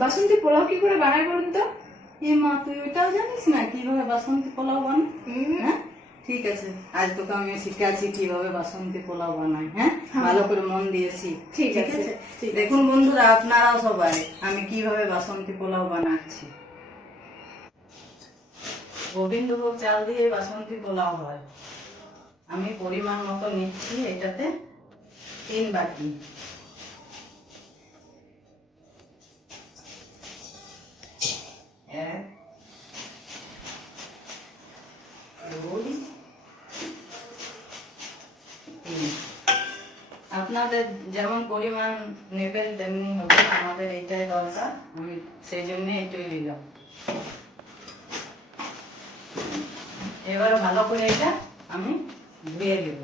বাসন্তী পোলাও কি করে বানাই বলুন তো? মা, তুই ওইটাও জানিস না কিভাবে বাসন্তী পোলাও বানায়? হ্যাঁ, ঠিক আছে, আজ তোকে আমি শিখাচ্ছি কিভাবে বাসন্তী পোলাও বানাই। হ্যাঁ, ভালো করে মন দিয়েছি। ঠিক আছে। দেখুন বন্ধুরা, আপনারাও সবাই আমি কিভাবে বাসন্তী পোলাও বানাচ্ছি। গোবিন্দভোগ চাল দিয়ে বাসন্তী পোলাও হয়। আমি পরিমাণ মতো নিচ্ছি, এটাতে 3 বাটি। এক, দুই, তিন। আপনাদের যেমন পরিমাণ নেবেন তেমনি হবে, আমাদের এইটাই দরকার, আমি সেই জন্য এইটাই নিলাম। এবার ভালো করে এটা আমি ধুয়ে দেব।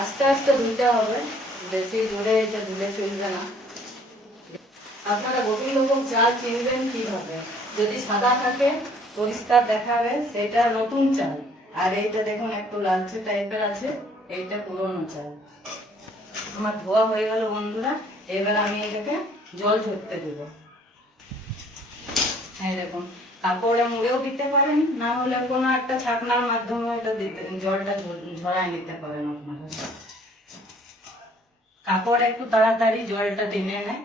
আস্তে আস্তে ধুতে হবে, বেশি জোরে এটা ধুলে চলবে না। আপনারা গোবিন্দভোগ চাল চিনবেন কিভাবে? যদি সাদা থাকে পরিষ্কার দেখাবে সেটা নতুন চাল, আর এইটা দেখুন একটু লালচে টাইপের আছে, এইটা পুরনো চাল। আমার ধোয়া হয়ে গেল বন্ধুরা, এবার আমি এটাকে জল ঝরতে দেব। হ্যাঁ দেখুন, কাপড়ে মুড়েও দিতে পারেন, না হলে কোনো একটা ছাকনার মাধ্যমে এটা দিতে জলটা ঝরায় নিতে পারেন আপনারা। কাপড় একটু তাড়াতাড়ি জলটা টেনে নেয়।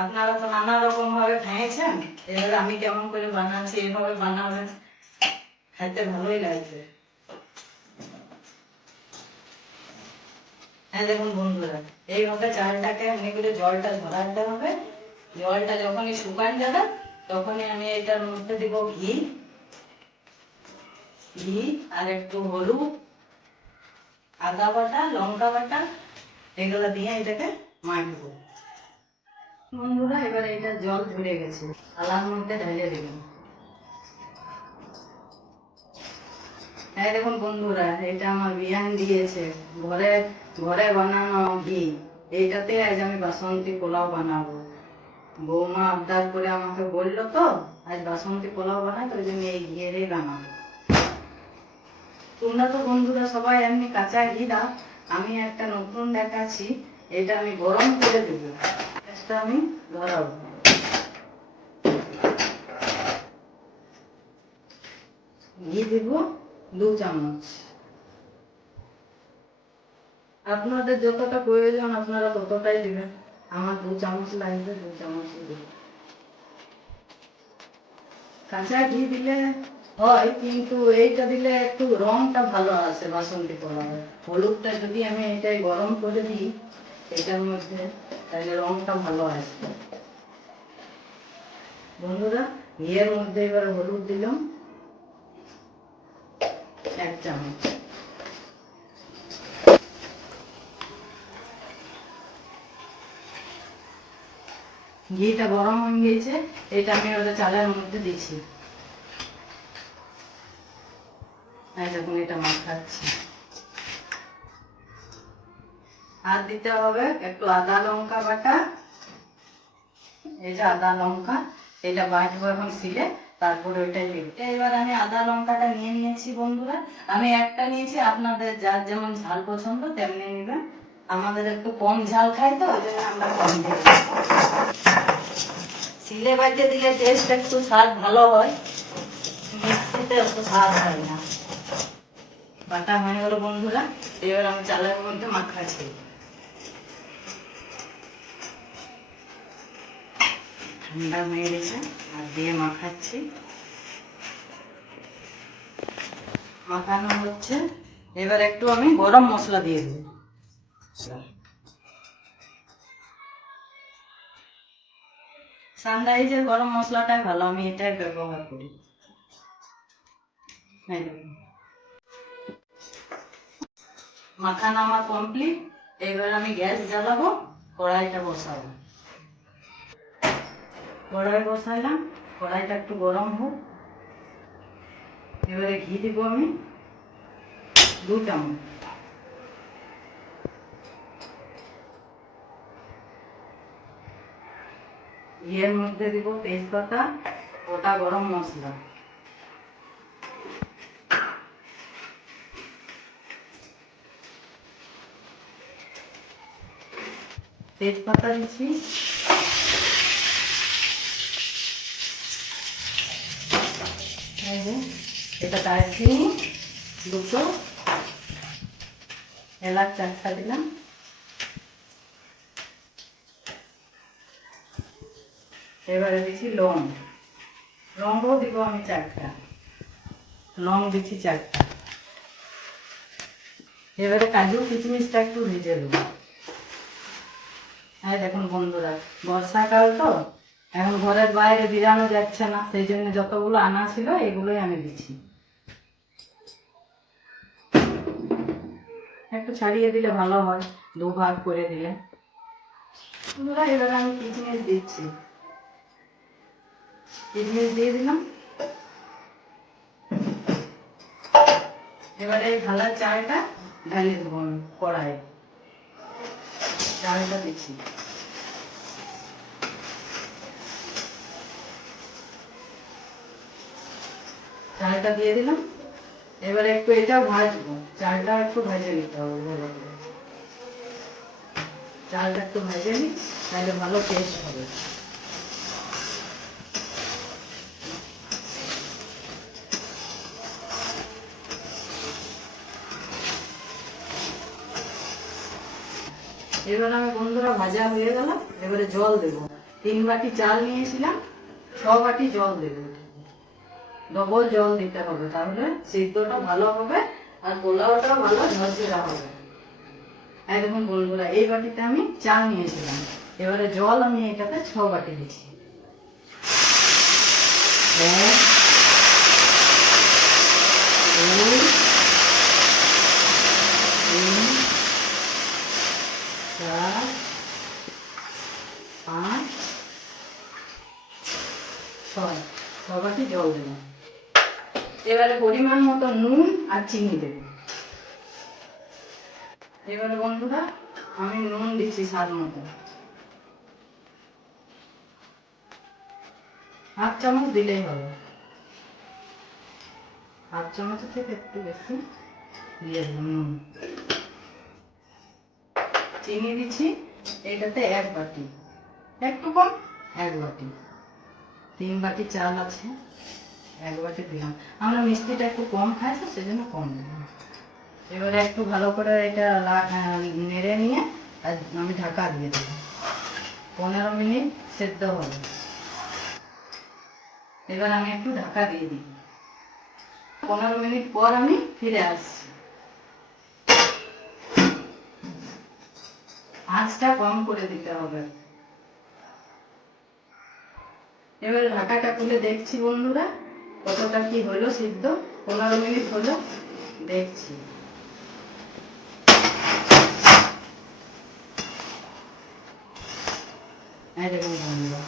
আপনারা তো নানা রকম ভাবে খেয়েছেন, এবার আমি কেমন করে বানাচ্ছি এভাবে বানাবেন, খেতে ভালোই লাগবে। হ্যাঁ দেখুন বন্ধুরা, এইভাবে চালটাকে এমনি করে জলটা ঝরাতে হবে। জলটা যখনই শুকান যাবে তখনই আমি এটার মধ্যে দিব ঘি, আর একটু হলুদ, আদা বাটা, লঙ্কা বাটা, এগুলো দিয়ে এটাকে মাখবো। বন্ধুরা, এবার এটা জল ঝরে গেছে, থালার মধ্যে ঢেলে দেবেন। হ্যাঁ দেখুন বন্ধুরা, এটা আমার বিয়ান দিয়েছে, ঘরে ঘরে বানানো ঘি। এইটাতে আজ আমি বাসন্তী পোলাও বানাবো। বৌমা আবদার করে আমাকে বললো তো আজ বাসন্তী পোলাও বানাই, তো ওই জন্য এই ঘিয়েরই বানাবো। তোমরা তো বন্ধুরা সবাই এমনি কাঁচা ঘি দাও, আমি একটা নতুন দেখাচ্ছি, এটা আমি গরম করে দেবো। গ্যাসটা আমি ধরাবো। ঘি দেব 2 চামচ। আপনাদের যতটা প্রয়োজন আপনারা ততটাই দিবেন, আমার 2 চামচ লাগবে, 2 চামচ দেব। কাঁচা ঘি দিলে হয়, কিন্তু এইটা দিলে একটু রংটা ভালো আসে বাসন্তী পোলাওয়ের। হলুদটা যদি আমি এটাই গরম করে দিই এটার মধ্যে, তাহলে রংটা ভালো আসবে। বন্ধুরা, ঘিয়ের মধ্যে এবার হলুদ দিলাম 1 চামচ। ঘিটা গরম হয়ে গিয়েছে, এটা আমি ওটা চালের মধ্যে দিচ্ছি। এই দেখুন, এটা মাখাচ্ছি। আর দিতে হবে একটু আদা লঙ্কা বাটা। এই যে আদা লঙ্কা, এটা বাটবো এখন শিলে, তারপরে ওইটাই দেবো। এবার আমি আদা লঙ্কাটা নিয়ে নিয়েছি বন্ধুরা, আমি একটা নিয়েছি, আপনাদের যার যেমন ঝাল পছন্দ তেমনি নেবেন। আমাদের একটু কম ঝাল খাই তো ওই জন্য আমরা কম দিই। শিলে বাটে দিলে টেস্ট একটু স্বাদ ভালো হয়, মিক্সিতে অত স্বাদ হয় না। বাটা হয়ে গেল বন্ধুরা, এবার আমি চালের মধ্যে মাখাচ্ছি। ঠান্ডা হয়ে গেছে, আর দিয়ে মাখাচ্ছি। মাখানো হচ্ছে, এবার একটু আমি গরম মশলা দিয়ে দেব। সানরাইজের গরম মশলাটাই ভালো, আমি এটাই ব্যবহার করি। মাখানো আমার কমপ্লিট, এবার আমি গ্যাস জ্বালাবো, কড়াইটা বসাবো। কড়াই বসাইলাম, কড়াইটা একটু গরম হোক। এবারে ঘি দিব আমি 2 চামচ। এর মধ্যে দিব তেজপাতা, গোটা গরম মশলা, তেজপাতা দিচ্ছি, এটা দারচিনি দুটো, এলাচ চারটা দিলাম, এবারে দিচ্ছি লং, লংও দিব আমি চারটা, লং দিচ্ছি চারটা। এবারে কাজু কিশমিশটা একটু ভেজে দেবো। হ্যাঁ দেখুন বন্ধুরা, বর্ষাকাল তো এখন ঘরের বাইরে বেরানো যাচ্ছে না, সেই জন্য যতগুলো আনা ছিল এগুলোই আমি দিচ্ছি। একটু ছাড়িয়ে দিলে ভালো হয়, দুভাগ করে দিলে। বন্ধুরা এবারে আমি কিশমিশ দিচ্ছি, কিশমিশ দিয়ে দিলাম। এবারে এই ভালার চালটা ঢালিয়ে দেবো আমি কড়াই, চালটা দিচ্ছি, চালটা দিয়ে দিলাম। এবারে একটু এটাও ভাজবো, চালটা একটু ভেজে নিতে হবে ভালো করে, চালটা একটু ভেজে নিই, তাহলে ভালো টেস্ট হবে। এবার আমি বন্ধুরা ভাজা হয়ে গেল, এবারে জল দেবো। 3 বাটি চাল নিয়েছিলাম, 6 বাটি জল দেবো, ডবল জল দিতে হবে, তাহলে সিদ্ধটা ভালো হবে আর পোলাওটাও ভালো ঝরঝরা হবে। এই দেখুন বন্ধুরা, এই বাটিতে আমি চাল নিয়েছিলাম, এবারে জল আমি এটাতে 6 বাটি দিচ্ছি। 1 2 3 4 5 6, 6 বাটি জল দেবো। এবারে পরিমাণ মতো নুন আর চিনি দেবো। এবারে বন্ধুরা আমি নুন দিচ্ছি স্বাদ মতো, 1/2 চামচ দিলেই হবে, 1/2 চামচের থেকে একটু বেশি দিয়ে দেবো নুন। চিনি দিচ্ছি এটাতে 1 বাটি, একটু কম, 1 বাটি, 3 বাটি চাল আছে, 1 বাটি দিলাম। আমরা মিষ্টিটা একটু কম খাই তো সেজন্য কম দিলাম। এবারে একটু ভালো করে এটা নেড়ে নিয়ে আমি ঢাকা দিয়ে দেবো, 15 মিনিট সেদ্ধ হবে। এবার আমি একটু ঢাকা দিয়ে দিই, 15 মিনিট পর আমি ফিরে আসছি। আঁচটা কম করে দিতে হবে। এবার ঢাকাটা খুলে দেখছি বন্ধুরা কতটা কি হলো সিদ্ধ, 15 মিনিট হলো, দেখছি। এই দেখুন বন্ধুরা,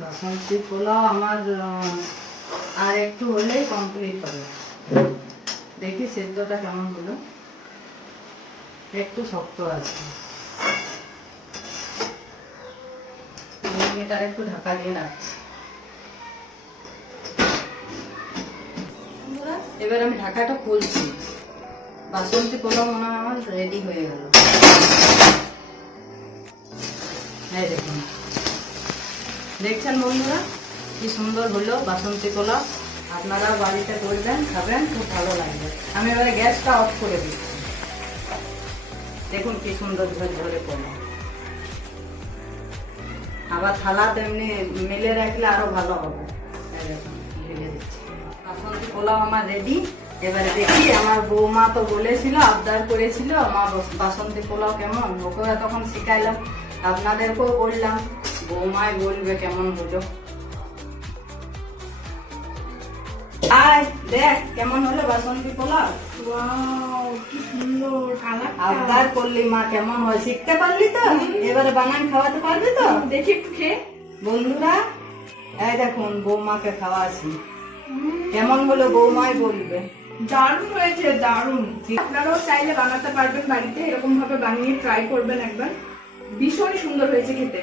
বাসন্তী পোলাও আমার আর একটু হলেই কমপ্লিট হবে। দেখি সেদ্ধটা কেমন হলো, একটু শক্ত আছে, এটা একটু ঢাকা দিয়ে রাখছি। এবার আমি ঢাকাটা খুলছি, বাসন্তী পোলাও মনে হয় আমার রেডি হয়ে গেল। এই দেখুন, দেখছেন বন্ধুরা কি সুন্দর হলো বাসন্তী পোলাও। আপনারা বাড়িতে করবেন, খাবেন, খুব ভালো লাগবে। আমি এবারে গ্যাসটা অফ করে দিচ্ছি। দেখুন কি সুন্দর ঝরঝরে পোলাও, আবার থালাতে এমনি মেলে রাখলে আরো ভালো হবে। ঢেলে দিচ্ছি, বাসন্তী পোলাও আমার রেডি। এবারে দেখি, আমার বৌমা তো বলেছিল, আবদার করেছিল আমার বাসন্তী পোলাও কেমন, ওকে তখন শিখাইলাম, আপনাদেরকেও বললাম, বৌমাই বলবে কেমন হলো। আয় দেখ কেমন হলো বাসন্তী পোলাও। ওয়াও কি সুন্দর কালারটা। আবদার করলি মা কেমন হয়, শিখতে পারলি তো, এবারে বানান খাওয়াতে পারবি তো। দেখি একটু খেয়ে। বন্ধুরা এই দেখুন বৌমাকে খাওয়াছি, কেমন হলো বৌমাই বলবে। দারুণ হয়েছে, দারুণ। আপনারাও চাইলে বানাতে পারবেন বাড়িতে, এরকম ভাবে বানিয়ে ট্রাই করবেন একবার, ভীষণ সুন্দর হয়েছে খেতে।